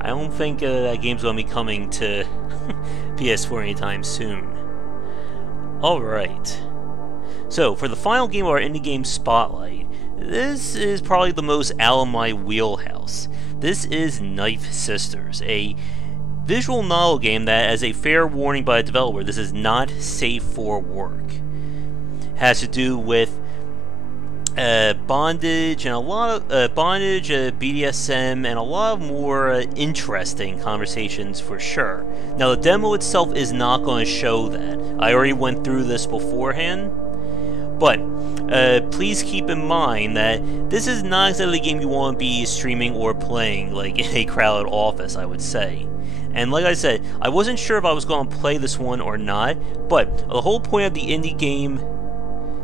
I don't think that game's going to be coming to PS4 anytime soon. Alright. So, for the final game of our indie game spotlight, this is probably the most out of my wheelhouse. This is Knife Sisters, a visual novel game that, as a fair warning by the developer, this is not safe for work. It has to do with bondage and a lot of bondage, BDSM, and a lot of more interesting conversations for sure. Now, the demo itself is not going to show that. I already went through this beforehand, but please keep in mind that this is not exactly a game you want to be streaming or playing like in a crowded office, I would say. And like I said, I wasn't sure if I was going to play this one or not, but the whole point of the indie game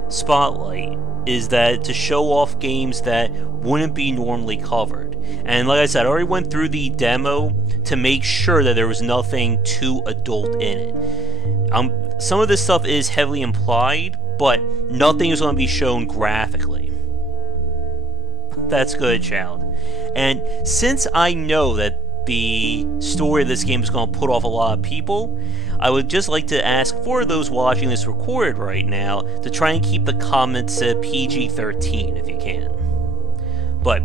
spotlight is that to show off games that wouldn't be normally covered. And like I said, I already went through the demo to make sure that there was nothing too adult in it. Some of this stuff is heavily implied, but nothing is going to be shown graphically. That's good, child. And since I know that the story of this game is going to put off a lot of people, I would just like to ask for those watching this recorded right now to try and keep the comments PG-13 if you can. But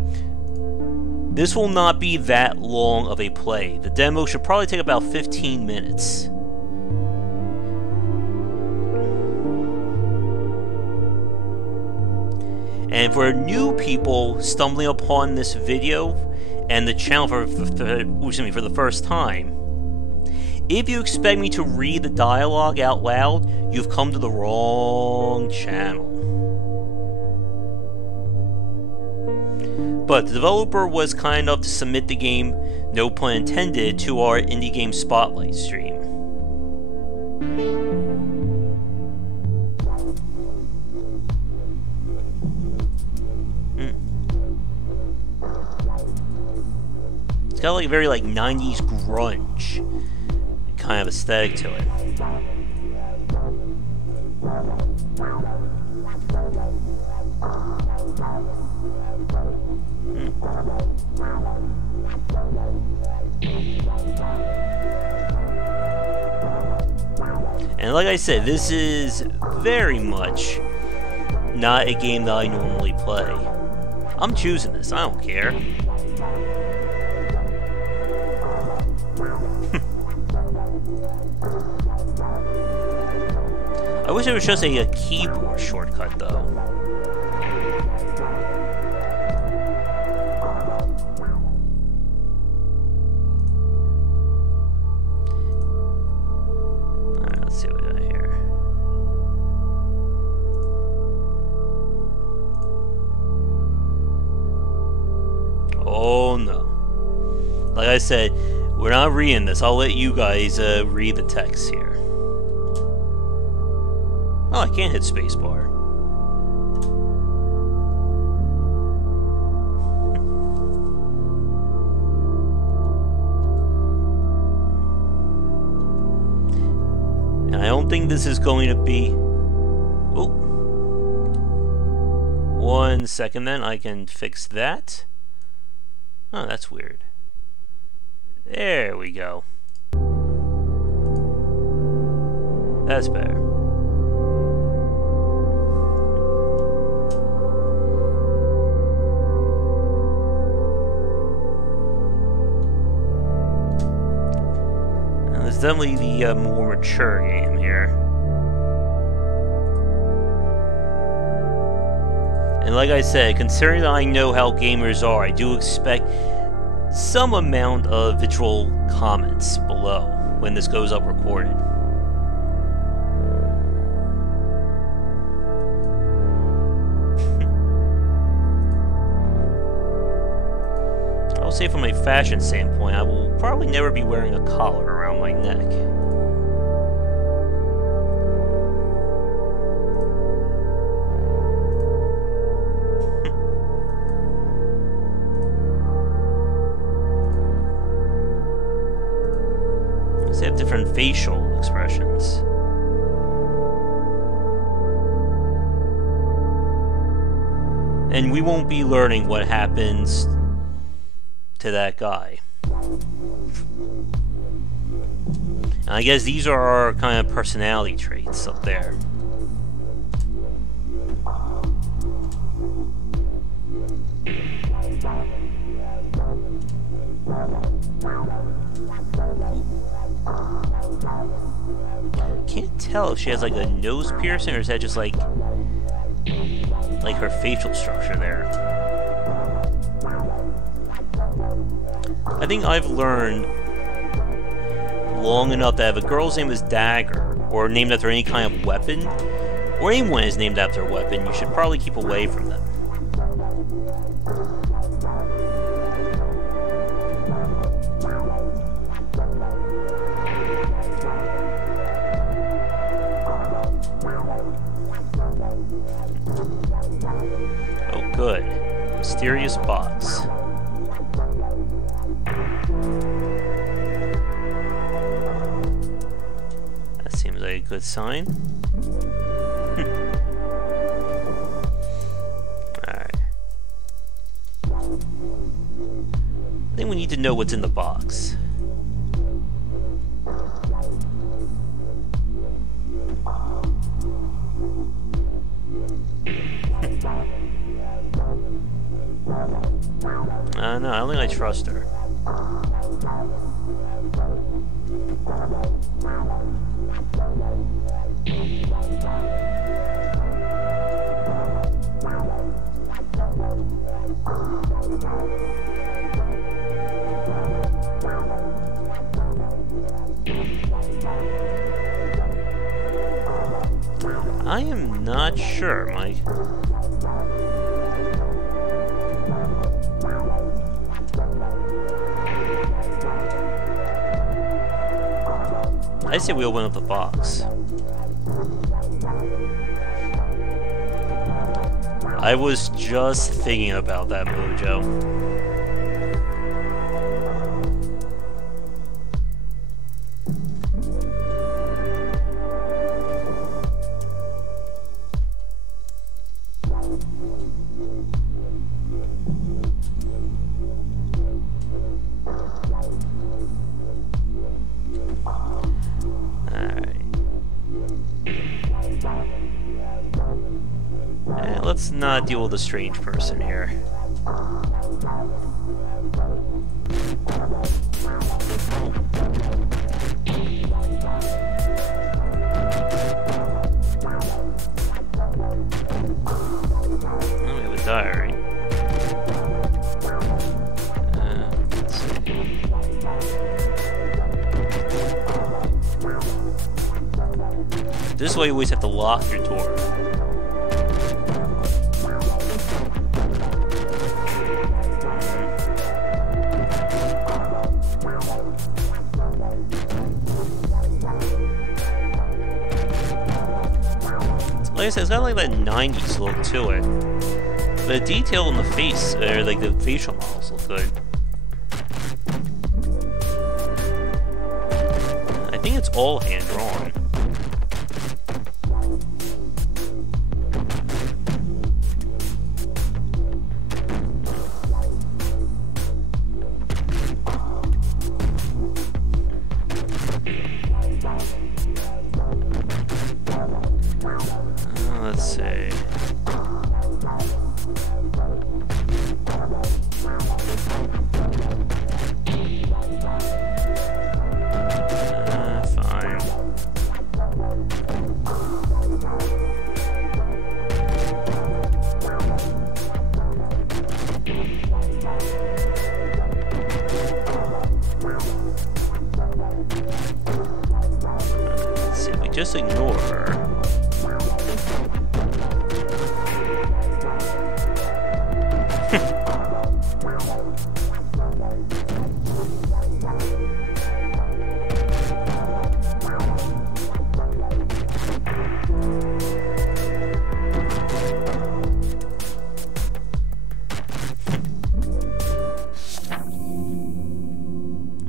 this will not be that long of a play. The demo should probably take about 15 minutes. And for new people stumbling upon this video and the channel for the first time, if you expect me to read the dialogue out loud, you've come to the wrong channel. But the developer was kind enough to submit the game, no pun intended, to our Indie Game Spotlight stream. It's got like a very 90s grunge kind of aesthetic to it. And like I said, this is very much not a game that I normally play. I'm choosing this, I don't care. I wish it was just a keyboard shortcut, though. Alright, let's see what we got here. Oh no. Like I said, we're not reading this. I'll let you guys read the text here. Oh, I can't hit spacebar. And I don't think this is going to be... Oh. 1 second then, I can fix that. Oh, that's weird. There we go. That's better. It's definitely the more mature game here. And like I said, considering that I know how gamers are, I do expect some amount of visual comments below when this goes up recorded. I will say from a fashion standpoint, I will probably never be wearing a collar around my neck. They have different facial expressions. And we won't be learning what happens to that guy. And I guess these are our kind of personality traits up there. Can't tell if she has like a nose piercing or is that just like her facial structure there. I think I've learned long enough that if a girl's name is Dagger, or named after any kind of weapon, or anyone is named after a weapon, you should probably keep away from them. Oh, good. Mysterious box. Seems like a good sign. Alright. I think we need to know what's in the box. No, I don't think I trust her. I am not sure, Mike. I say we open up the box. I was just thinking about that, Mojo. Let's not deal with a strange person here. Oh, we have a diary. Let's see. This way you always have to lock your door. Like I said, it's got like that 90s look to it. The detail in the face, or like the facial models look good. I think it's all hand-drawn. Let's see. Fine. Let's see, if we just ignore her.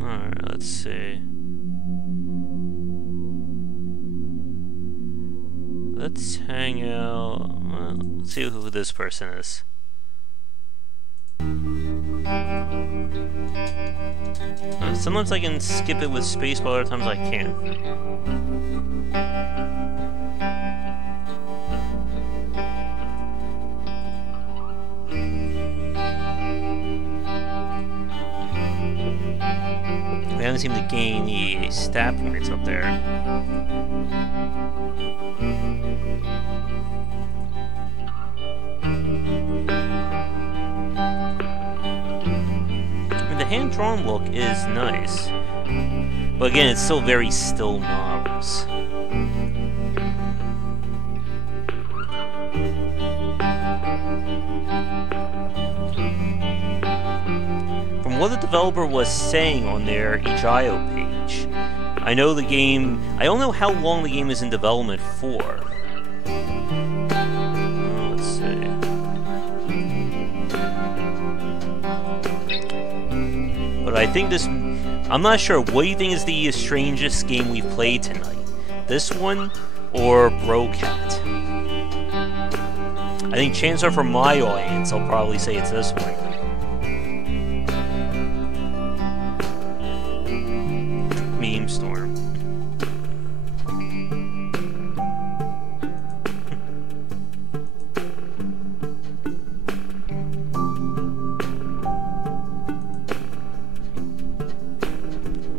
Alright, let's see. Let's hang out. Well, let's see who this person is. Sometimes I can skip it with space, but other times I can't. We haven't seemed to gain the stat points up there. I mean, the hand-drawn look is nice, but again, it's still very still models. From what the developer was saying on their itch.io page, I know the game... I don't know how long the game is in development for. Let's see. But I think this... I'm not sure. What do you think is the strangest game we've played tonight? This one or Brocat? I think chances are for my audience, I'll probably say it's this one. Meme Storm.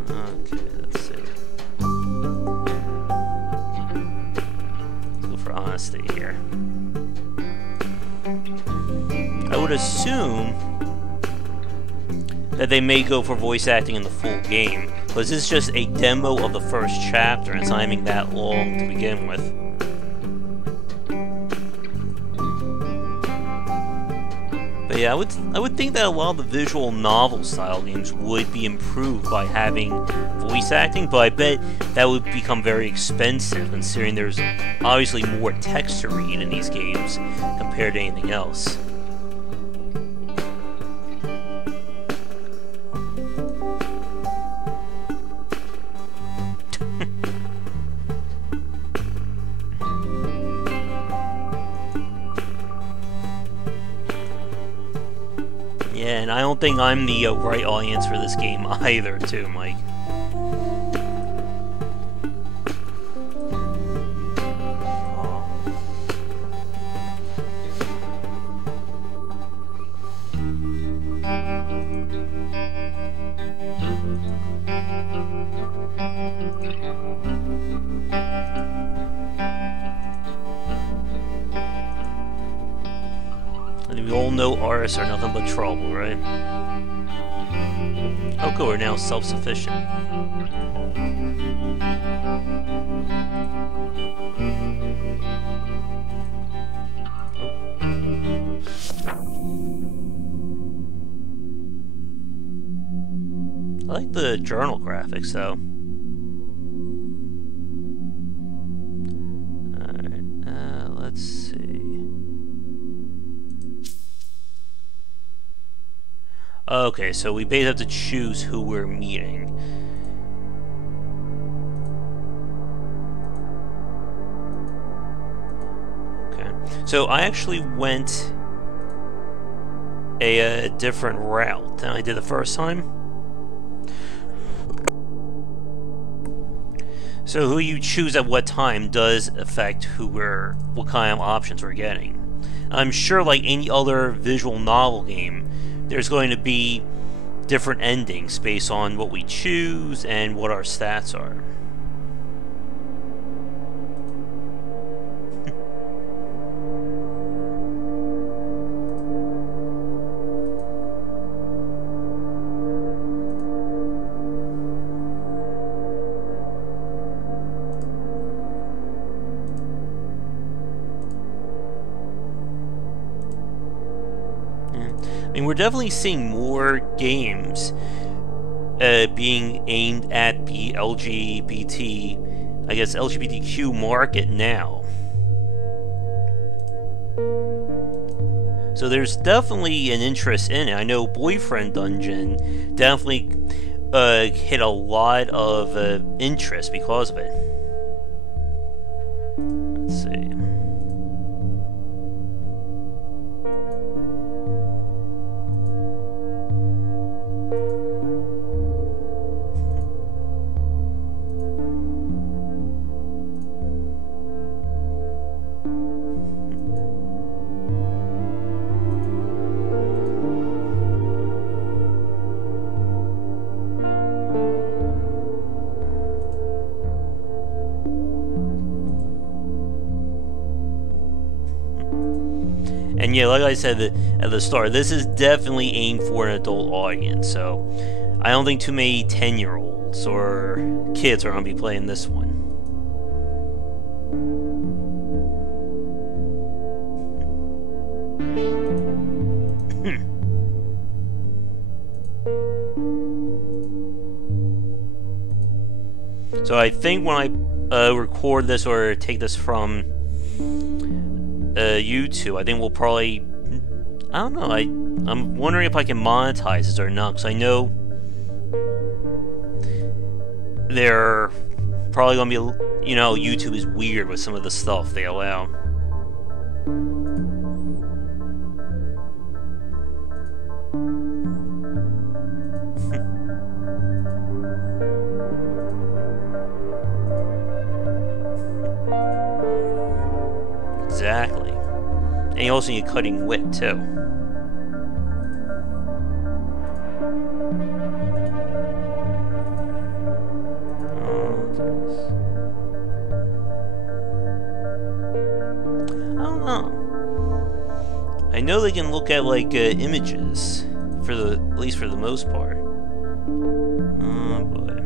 Okay, let's see. Let's go for honesty here. I would assume that they may go for voice acting in the full game, because this is just a demo of the first chapter, and it's not even that long to begin with. But yeah, I would think that a lot of the visual novel style games would be improved by having voice acting, but I bet that would become very expensive, considering there's obviously more text to read in these games compared to anything else. Yeah, and I don't think I'm the right audience for this game either, too, Mike. We all know artists are nothing but trouble, right? Oh cool, we're now self-sufficient. I like the journal graphics, though. Alright, let's see. Okay, so we basically have to choose who we're meeting. Okay, so I actually went a different route than I did the first time. So who you choose at what time does affect what kind of options we're getting. I'm sure, like any other visual novel game, there's going to be different endings based on what we choose and what our stats are. I mean, we're definitely seeing more games being aimed at the LGBTQ market now. So there's definitely an interest in it. I know Boyfriend Dungeon definitely hit a lot of interest because of it. Let's see. Yeah, like I said at the start, this is definitely aimed for an adult audience, so I don't think too many 10-year-olds or kids are going to be playing this one. So I think when I record this or take this from YouTube, I think we'll probably, I don't know, I'm wondering if I can monetize this or not, because I know they're probably going to be, you know, YouTube is weird with some of the stuff they allow. Exactly. And you also need cutting wit, too. I don't know. I know they can look at, like, images, at least for the most part. Oh, boy.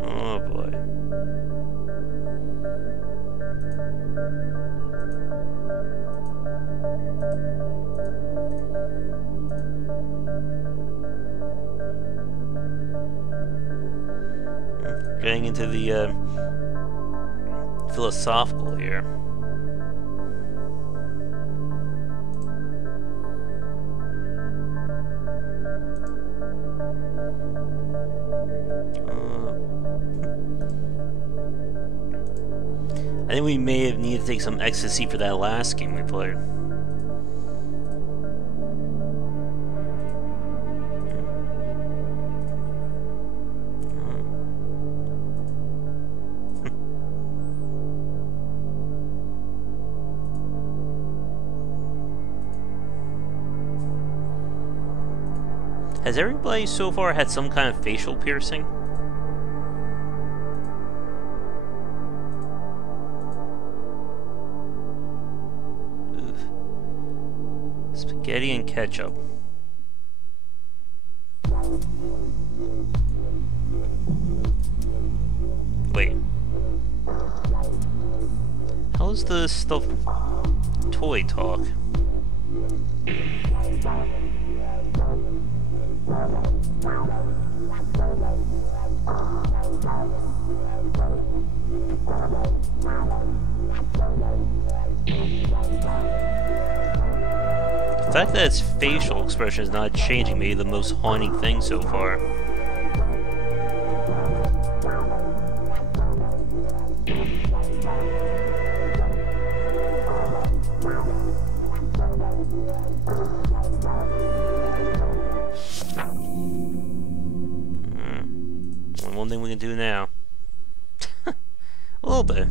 Oh boy. Getting into the philosophical here. I think we may have needed to take some ecstasy for that last game we played. Has everybody so far had some kind of facial piercing? Spaghetti and ketchup. Wait. How does the stuffed toy talk? The fact that its facial expression is not changing may be the most haunting thing so far. One thing we can do now. A little bit.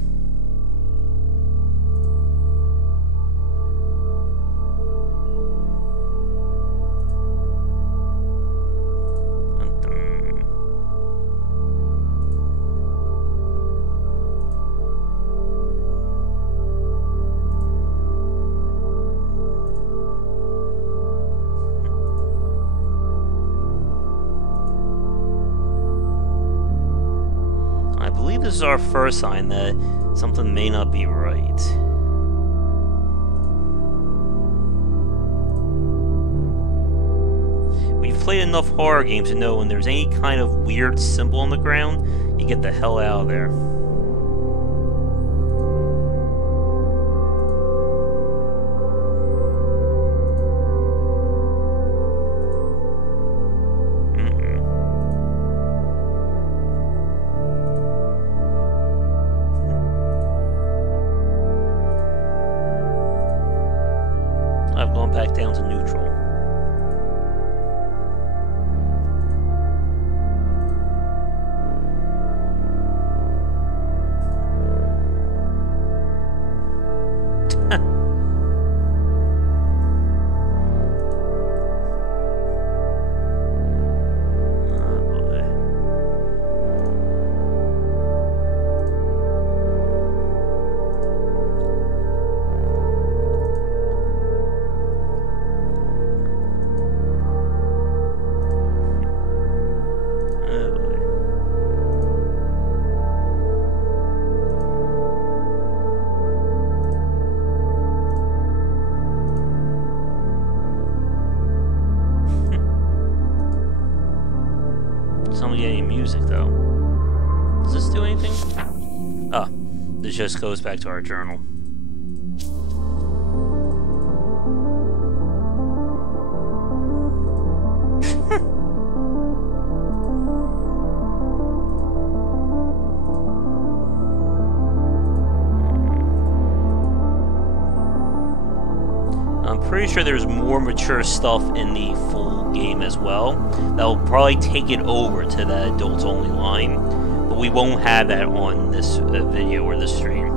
This is our first sign that something may not be right. We've played enough horror games to know when there's any kind of weird symbol on the ground, you get the hell out of there. I've gone back down to neutral. Oh boy. anything? Oh, this just goes back to our journal. I'm pretty sure there's more mature stuff in the full game as well. That'll probably take it over to that adults only line, but we won't have that on this video or this stream.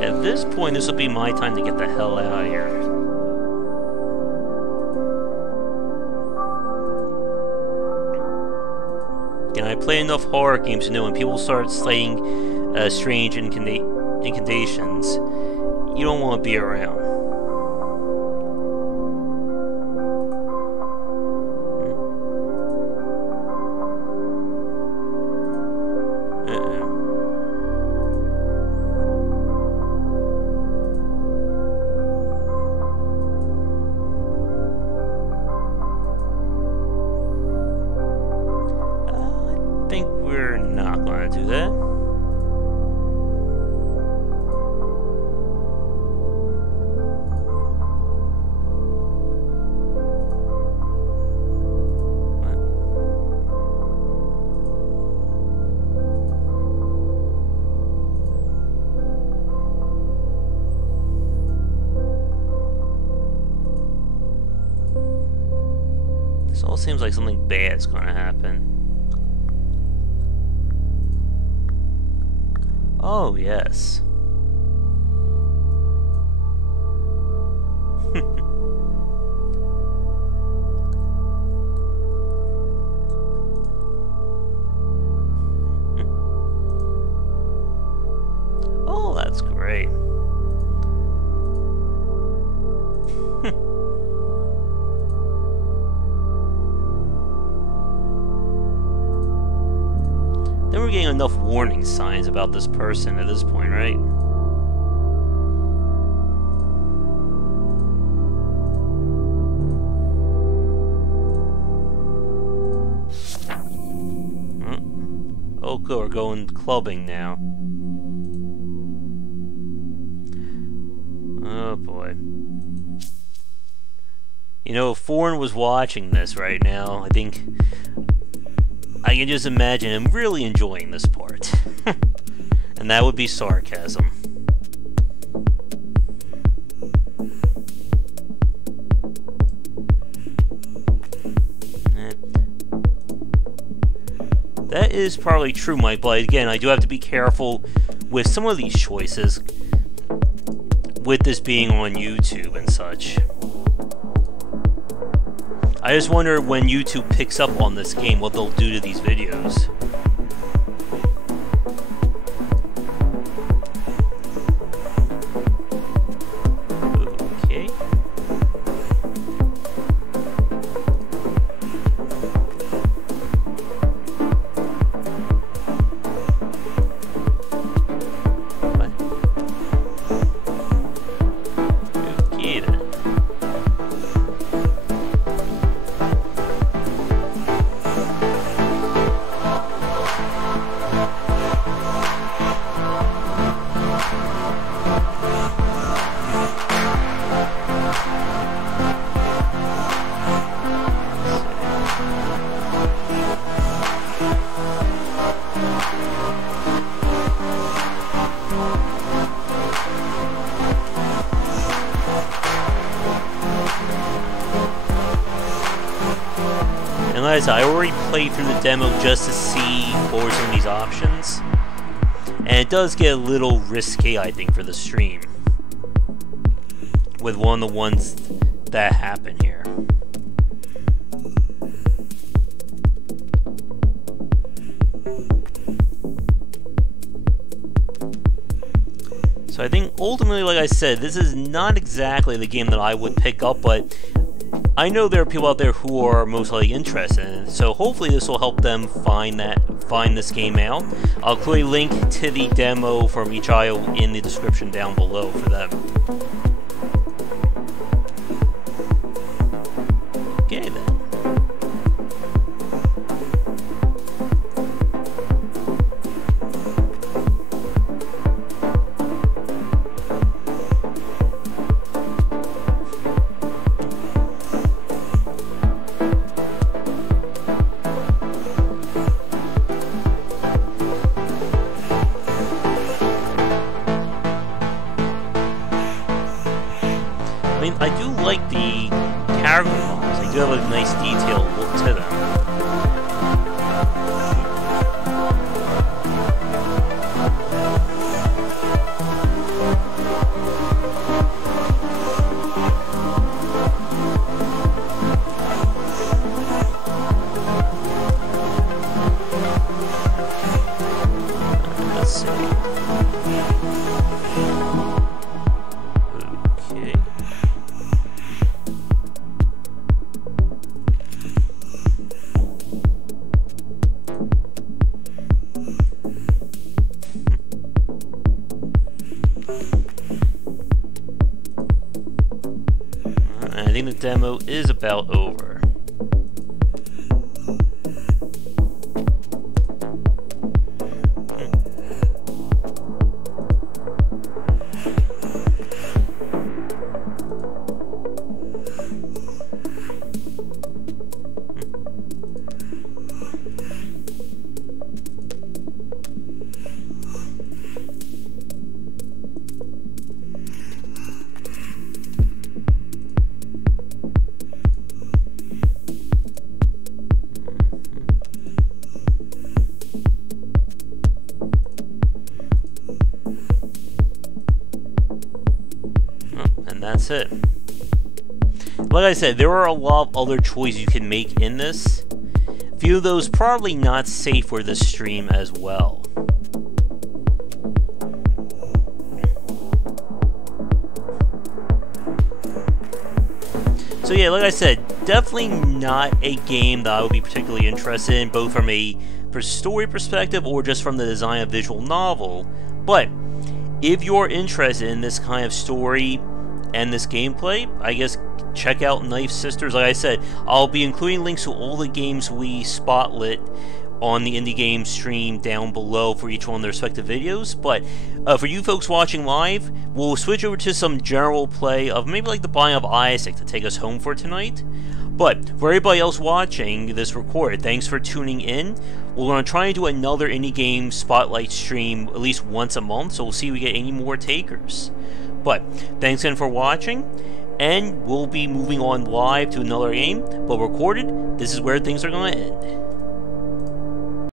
At this point, this will be my time to get the hell out of here. Again, I play enough horror games to know when people start saying strange incantations, you don't want to be around. This all seems like something bad's gonna happen. Oh, yes. Oh, that's great. Then we're getting enough warning signs about this person at this point, right? Oh, good, we're going clubbing now. Oh, boy. You know, if Foreign was watching this right now, I think I can just imagine him really enjoying this part. And that would be sarcasm. That is probably true, Mike, but again, I do have to be careful with some of these choices, with this being on YouTube and such. I just wonder when YouTube picks up on this game, what they'll do to these videos. Okay. Okay then. And like I said, I already played through the demo just to see what were some of these options. And it does get a little risky, I think, for the stream, with one of the ones that happen here. So I think ultimately, like I said, this is not exactly the game that I would pick up, but I know there are people out there who are most likely interested in it, so hopefully this will help them find this game out. I'll include a link to the demo from each aisle in the description down below for them. Okay then. I mean, I do like the character models. They do have a nice detailed look to them. Let's see. Okay. I think the demo is about over. And that's it. Like I said, there are a lot of other choices you can make in this. A few of those probably not safe for this stream as well. So yeah, like I said, definitely not a game that I would be particularly interested in, both from a story perspective or just from the design of visual novel. But if you're interested in this kind of story and this gameplay, I guess check out Knife Sisters. Like I said, I'll be including links to all the games we spotlit on the indie game stream down below for each one of their respective videos. But for you folks watching live, we'll switch over to some general play of maybe like the Binding of Isaac to take us home for tonight. But for everybody else watching this record, thanks for tuning in. We're going to try and do another indie game spotlight stream at least once a month, so we'll see if we get any more takers. But thanks again for watching, and we'll be moving on live to another game, but recorded, this is where things are going to end.